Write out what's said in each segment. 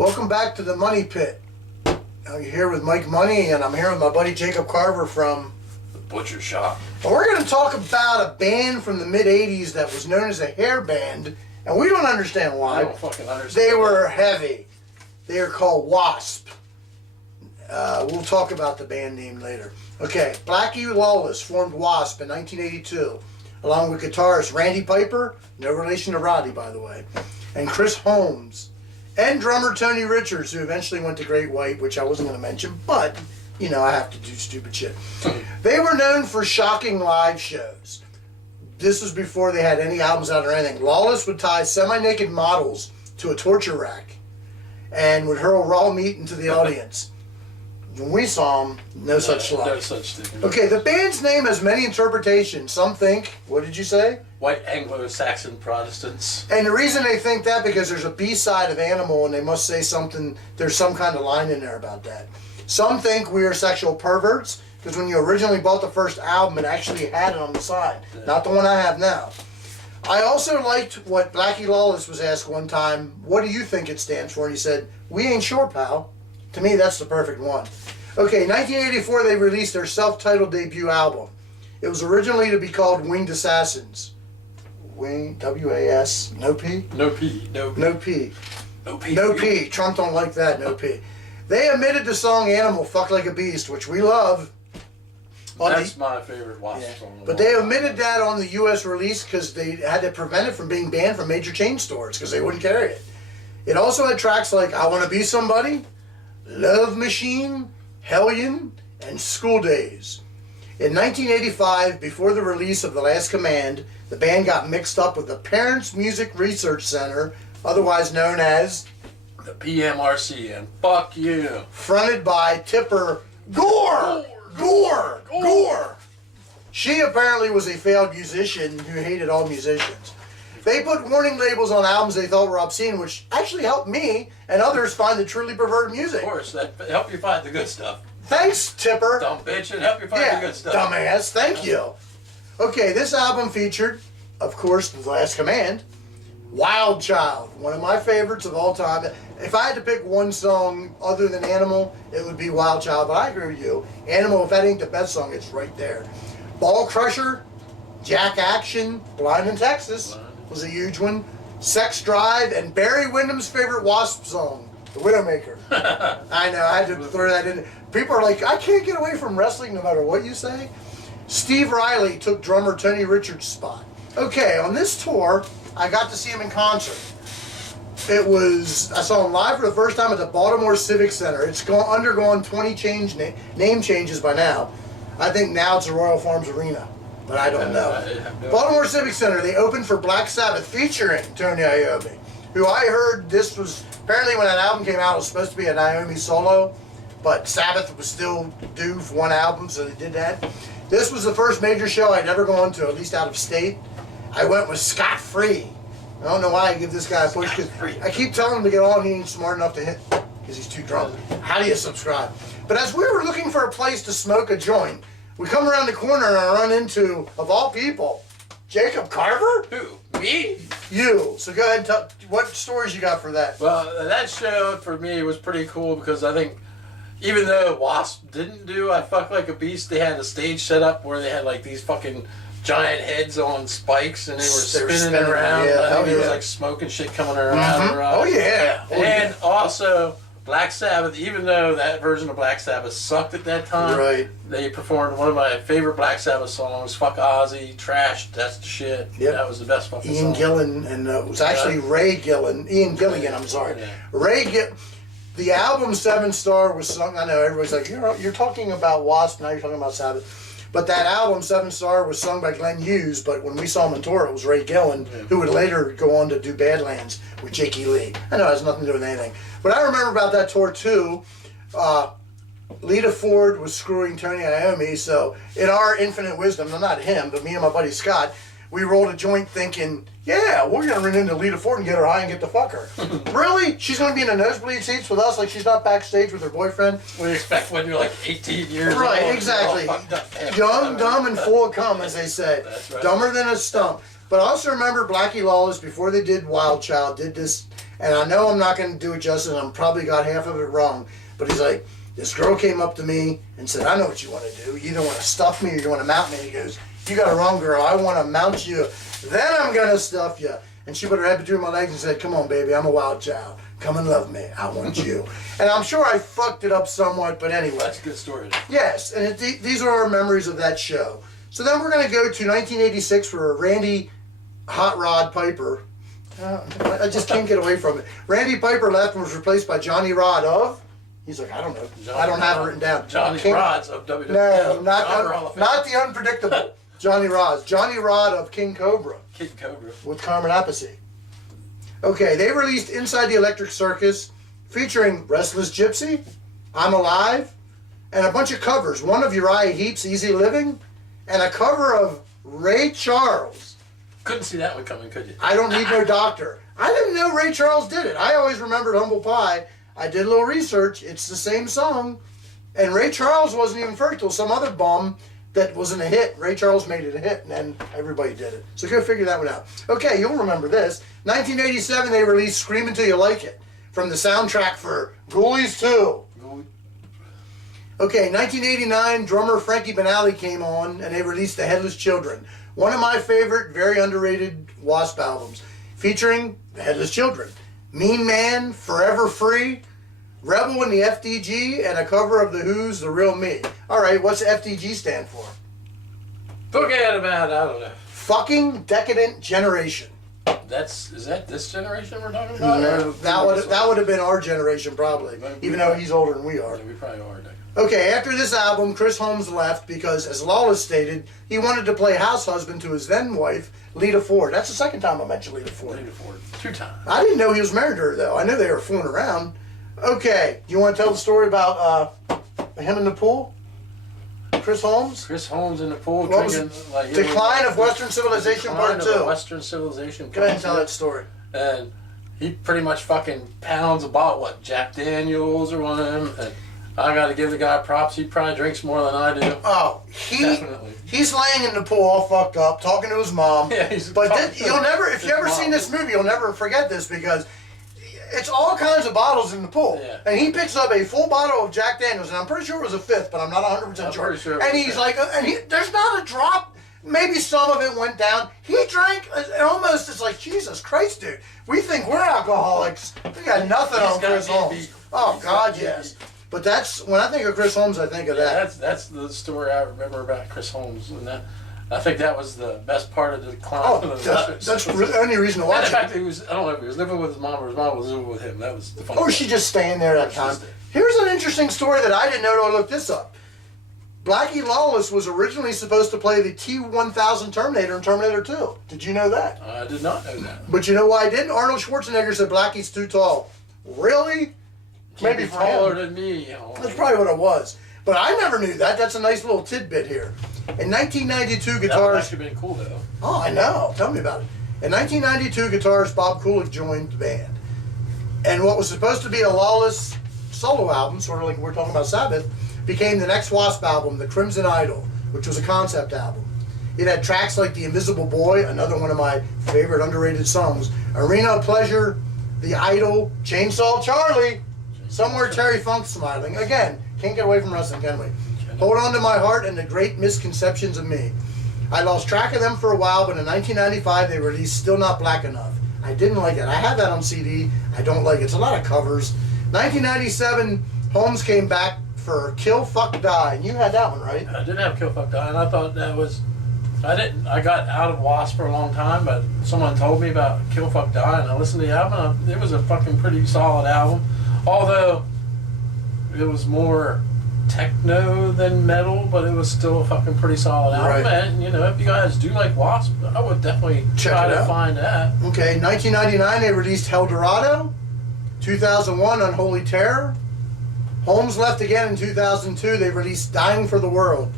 Welcome back to the Money Pit. You're here with Mike Money, and I'm here with my buddy Jacob Carver from The Butcher Shop. And we're going to talk about a band from the mid-'80s that was known as a hair band, and we don't understand why. I don't fucking understand. They were heavy. They are called w.a.s.p. We'll talk about the band name later. Okay, Blackie Lawless formed w.a.s.p. in 1982, along with guitarist Randy Piper, no relation to Roddy, by the way, and Chris Holmes, and drummer Tony Richards, who eventually went to Great White, which I wasn't going to mention, but, you know, I have to do stupid shit. They were known for shocking live shows. This was before they had any albums out or anything. Lawless would tie semi-naked models to a torture rack and would hurl raw meat into the audience. When we saw them, no such luck. No such thing. Okay, the band's name has many interpretations. Some think, what did you say? White Anglo-Saxon Protestants. And the reason they think that, because there's a B-side of Animal, and they must say something, there's some kind of line in there about that. Some think we are sexual perverts, because when you originally bought the first album, it actually had it on the side. Yeah. Not the one I have now. I also liked what Blackie Lawless was asked one time, what do you think it stands for? And he said, we ain't sure, pal. To me, that's the perfect one. Okay, 1984, they released their self-titled debut album. It was originally to be called Winged Assassins. Wing, W.A.S., no P? No P. No P. No P. No P. No P. Trump don't like that, no P. They omitted the song Animal, Fuck Like a Beast, which we love. That's my favorite w.a.s.p. song. But they omitted that on the U.S. release because they had to prevent it from being banned from major chain stores because they wouldn't carry it. It also had tracks like I Wanna Be Somebody, Love Machine, Hellion, and School Days. In 1985, before the release of The Last Command, the band got mixed up with the Parents Music Research Center, otherwise known as the PMRC, and fuck you. Fronted by Tipper Gore. She apparently was a failed musician who hated all musicians. They put warning labels on albums they thought were obscene, which actually helped me and others find the truly perverted music. Of course, that helped you find the good stuff. Thanks, Tipper. Dumb bitch, it helped you find the good stuff. Dumbass, thank you. Okay, this album featured, of course, The Last Command, Wild Child, one of my favorites of all time. If I had to pick one song other than Animal, it would be Wild Child, but I agree with you. Animal, if that ain't the best song, it's right there. Ball Crusher, Jack Action, Blind in Texas was a huge one. Sex Drive, and Barry Windham's favorite w.a.s.p. song, The Widowmaker. I know, I had to throw that in. People are like, I can't get away from wrestling no matter what you say. Steve Riley took drummer Tony Richards' spot. Okay, on this tour, I got to see him in concert. I saw him live for the first time at the Baltimore Civic Center. It's undergone 20 name changes by now. I think now it's the Royal Farms Arena, but I don't know. Baltimore Civic Center, they opened for Black Sabbath featuring Tony Iommi, who I heard this was, apparently when that album came out, it was supposed to be an Iommi solo, but Sabbath was still due for one album, so they did that. This was the first major show I'd ever gone to, at least out of state. I went with scot-free. I don't know why I give this guy a push, because I keep telling him to get on, he ain't smart enough to hit, because he's too drunk. How do you subscribe? But as we were looking for a place to smoke a joint, we come around the corner and I run into, of all people, Jacob Carver? Who? Me? You. So go ahead and tell, what stories you got for that? Well, that show for me was pretty cool because I think even though w.a.s.p. didn't do I Fuck Like a Beast, they had a stage set up where they had like these fucking giant heads on spikes and they were spinning around. Yeah, there was like smoke and shit coming around and around. Oh yeah. And also Black Sabbath, even though that version of Black Sabbath sucked at that time, right, they performed one of my favorite Black Sabbath songs, Fuck Ozzy, Trash, that's the shit. Yep. That was the best fucking Ian song. Gillan, and it was actually Ian Gilligan, I'm sorry. Yeah. The album 7 Star was sung, I know everybody's like, you're talking about w.a.s.p., now you're talking about Sabbath. But that album, 7 Star, was sung by Glenn Hughes, but when we saw him on tour, it was Ray Gillan, who would later go on to do Badlands with Jakey Lee. I know it has nothing to do with anything. But I remember about that tour, too. Lita Ford was screwing Tony Iommi, so in our infinite wisdom, not him, but me and my buddy Scott, we rolled a joint thinking, yeah, we're going to run into Lita Ford and get her high and get to fuck her. Really? She's going to be in the nosebleed seats with us like she's not backstage with her boyfriend? What do you expect when you're like 18 years old? Right, exactly. Young, dumb, and full of cum, as they say. That's right. Dumber than a stump. But I also remember Blackie Lawless, before they did Wild Child, did this And I know I'm not going to do it justice, and I'm probably got half of it wrong. But he's like, this girl came up to me and said, I know what you want to do. You don't want to stuff me or you want to mount me. And he goes, you got it wrong, girl. I want to mount you. Then I'm going to stuff you. And she put her head between my legs and said, come on, baby, I'm a wild child. Come and love me. I want you. And I'm sure I fucked it up somewhat, but anyway. That's a good story. Yes, and these are our memories of that show. So then we're going to go to 1986 for Randy Hot Rod Piper. I just can't get away from it. Randy Piper left and was replaced by Johnny Rod of... He's like, I don't know. I don't have it written down. Johnny Rods of WWE. No, not the unpredictable. Johnny Rods. Johnny Rod of King Cobra. King Cobra. With Carmen Appice. Okay, they released Inside the Electric Circus, featuring Restless Gypsy, I'm Alive, and a bunch of covers. One of Uriah Heep's Easy Living, and a cover of Ray Charles. Couldn't see that one coming, could you? I Don't Need No Doctor. I didn't know Ray Charles did it. I always remembered Humble Pie. I did a little research. It's the same song. And Ray Charles wasn't even first till some other bum that wasn't a hit. Ray Charles made it a hit, and then everybody did it. So go figure that one out. Okay, you'll remember this. 1987, they released Scream Until You Like It from the soundtrack for Ghoulies 2. Okay, 1989, drummer Frankie Banali came on, and they released The Headless Children. One of my favorite, very underrated W.a.s.p. albums, featuring The Headless Children. Mean Man, Forever Free, Rebel in the FDG, and a cover of The Who's The Real Me. All right, what's FDG stand for? Forget about it, I don't know. Fucking Decadent Generation. Is that this generation we're talking about? No, that would have been our generation probably, even though he's older than we are. Yeah, we probably are. Okay, after this album, Chris Holmes left because, as Lawless stated, he wanted to play house husband to his then wife, Lita Ford. That's the second time I mentioned Lita Ford. Lita Ford, 2 times. I didn't know he was married to her, though. I knew they were fooling around. Okay, you want to tell the story about him in the pool? Chris Holmes? Chris Holmes in the pool drinking. Decline of Western Civilization Part 2. Western Civilization Part 2. Go ahead and tell that story. And he pretty much fucking pounds about, Jack Daniels or one of them. And I got to give the guy props. He probably drinks more than I do. Oh, definitely. He's laying in the pool all fucked up, talking to his mom. Yeah, you'll never, if you ever seen this movie, you'll never forget this because it's all kinds of bottles in the pool. Yeah. And he picks up a full bottle of Jack Daniels, and I'm pretty sure it was a fifth, but I'm not 100% sure. And he's like, there's not a drop. Maybe some of it went down. He drank, it's like, Jesus Christ, dude. We think we're alcoholics. We got nothing on Chris Holmes. Oh, God, yes. But that's, when I think of Chris Holmes, I think of that. That's the story I remember about Chris Holmes. And I think that was the best part of the decline. Oh, that's the only reason to watch it. In fact, I don't know if he was living with his mom or his mom was living with him. That was the fun Or was she just staying there that time? Here's an interesting story that I didn't know till I looked this up. Blackie Lawless was originally supposed to play the T-1000 Terminator in Terminator 2. Did you know that? I did not know that. But you know why I didn't? Arnold Schwarzenegger said Blackie's too tall. Really? Maybe taller than me. That's probably what it was. But I never knew that. That's a nice little tidbit here. In 1992, guitars... That would actually been cool, though. Oh, I know. Tell me about it. In 1992, guitarist Bob Kulick joined the band. And what was supposed to be a Lawless solo album, sort of like we're talking about Sabbath, became the next W.a.s.p. album, The Crimson Idol, which was a concept album. It had tracks like The Invisible Boy, another one of my favorite underrated songs, Arena of Pleasure, The Idol, Chainsaw Charlie, Somewhere Terry Funk's Smiling. Again, can't get away from wrestling, can we? Hold On to My Heart and The Great Misconceptions of Me. I lost track of them for a while, but in 1995 they released Still Not Black Enough. I didn't like it. I have that on CD. I don't like it. It's a lot of covers. 1997, Holmes came back for Kill, Fuck, Die. And you had that one, right? I did have Kill, Fuck, Die, and I thought that was... I got out of W.a.s.p. for a long time, but someone told me about Kill, Fuck, Die, and I listened to the album, and it was a fucking pretty solid album. Although, it was more techno than metal, but it was still a fucking pretty solid album. Right. And, if you guys do like W.a.s.p., I would definitely try to find that. Okay, 1999, they released Hell Dorado. 2001, Unholy Terror. Holmes left again in 2002. They released Dying for the World.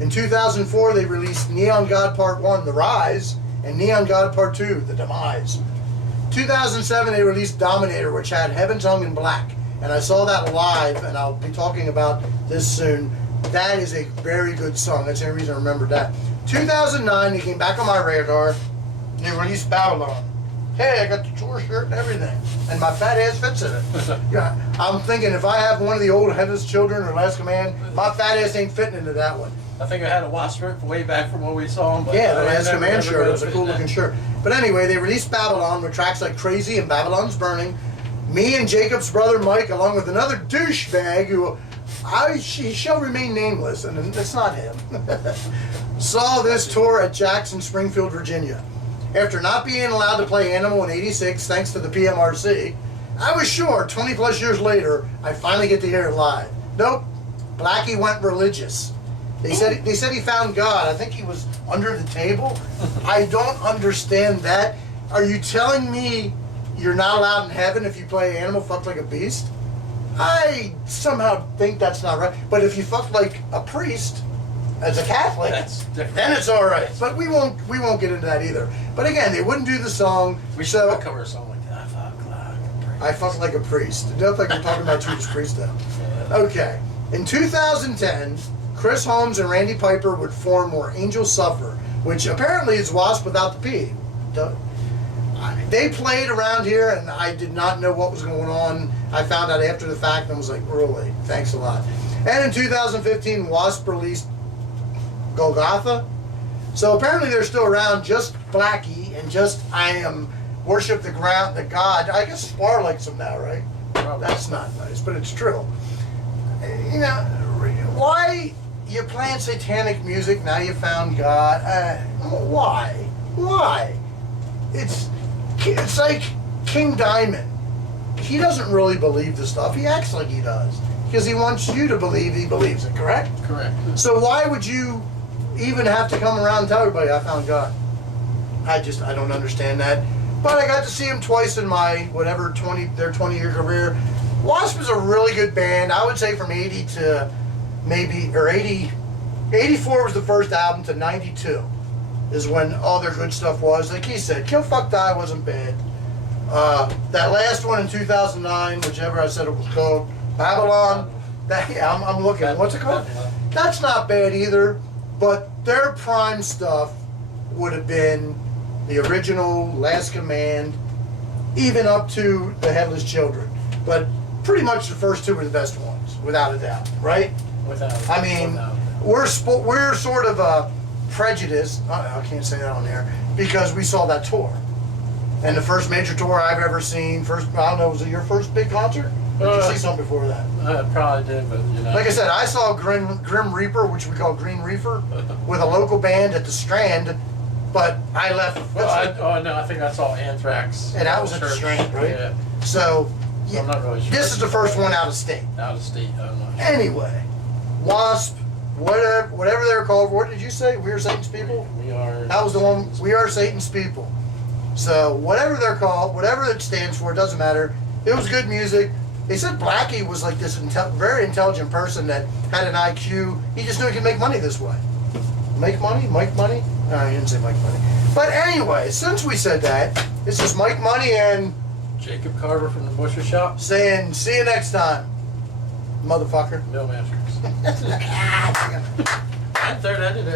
In 2004, they released Neon God Part 1, The Rise, and Neon God Part 2, The Demise. 2007, they released Dominator, which had Heaven's Hung in Black. And I saw that live, and I'll be talking about this soon. That is a very good song. That's the only reason I remember that. 2009, they came back on my radar. They released Babylon. Hey, I got the tour shirt and everything. And my fat ass fits in it. Yeah, I'm thinking if I have one of the old Headless Children or Last Command, my fat ass ain't fitting into that one. I think I had a W.a.s.p shirt way back from when we saw him. But Yeah, the Last Command shirt. It was a cool looking shirt. But anyway, they released Babylon with tracks like Crazy and Babylon's Burning. Me and Jacob's brother Mike, along with another douchebag who he shall remain nameless, and it's not him, saw this tour at Jackson, Springfield, Virginia. After not being allowed to play Animal in '86 thanks to the PMRC, I was sure 20 plus years later I'd finally get to hear it live. Nope, Blackie went religious. They said he found God. I think he was under the table. I don't understand that. Are you telling me you're not allowed in heaven if you play Animal Fuck Like a Beast? I somehow think that's not right. But if you fuck like a priest, as a Catholic, that's different. Then it's all right. But we won't get into that either. But again, they wouldn't do the song. We should cover a song like that. I fuck like a priest. It does like you're talking about Judas Priest though. Okay. In 2010, Chris Holmes and Randy Piper would form Where Angels Suffer, which apparently is W.a.s.p without the P. They played around here, and I did not know what was going on. I found out after the fact and was like, really? Thanks a lot. And in 2015, W.a.s.p released Golgotha. So apparently they're still around. Just Blackie and just I Am Worship the Ground, the God. I guess Spar likes them now, right? Probably. That's not nice, but it's true. You know, why you're playing satanic music, now you found God? Why? Why? It's like King Diamond. He doesn't really believe the stuff. He acts like he does because he wants you to believe he believes it, correct? Correct. So why would you even have to come around and tell everybody I found God? I don't understand that. But I got to see him twice in my whatever their 20-year career. W.a.s.p is a really good band. I would say from 80 to maybe, or 84 was the first album to 92 is when all their good stuff was. Like he said, Kill Fuck Die wasn't bad. That last one in 2009, whichever I said it was called, Babylon, I'm looking, what's it called? That's not bad either, but their prime stuff would have been the original Last Command, even up to the Headless Children. But pretty much the first two were the best ones, without a doubt, right? I mean, we're sort of prejudiced. I can't say that on there because we saw that tour, and the first major tour I've ever seen. I don't know, was it your first big concert? Or did you see something before that? I probably did, but you know. Like I said, I saw Grim Reaper, which we call Green Reefer, with a local band at the Strand, but I left. Well, no, I think I saw Anthrax. And that was at the Strand, right? Yeah. So I'm not really sure. This is the first one out of state. Out of state, I'm not sure. Anyway, W.a.s.p, whatever they're called. What did you say? We are Satan's people? We are. That was the one. We are Satan's people. So whatever they're called, whatever it stands for, it doesn't matter. It was good music. They said Blackie was like this very intelligent person that had an IQ. He just knew he could make money this way. Make money? Mike Money? No, he didn't say Mike Money. But anyway, since we said that, this is Mike Money and Jacob Carver from the Butcher Shop. saying, see you next time, motherfucker. No masters. I'm third editor.